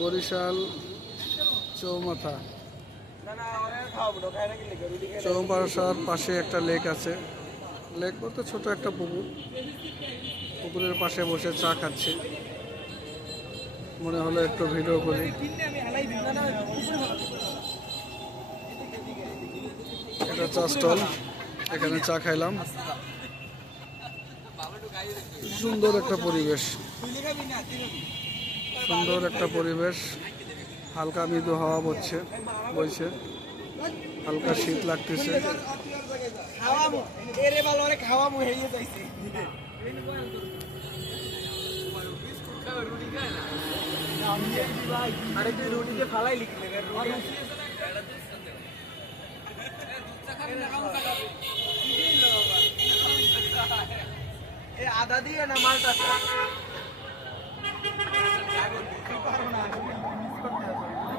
বরিশাল চৌমাথা। চৌমাথার পাশে একটা লেক আছে। লেক বলতে ছোট একটা পুকুর। পুকুরের পাশে বসে চা খাচ্ছি। মনে হলো একটু ভিডিও করি। এটা চা স্টল। এখানে চা খাইলাম। সুন্দর একটা পরিবেশ। সুন্দর একটা পরিবেশ। হালকা মৃদু হাওয়া বচ্ছে বইছে। হালকা শীত লাগতেছে। খাওয়ামু এরে আদা দিয়ে না মালটা?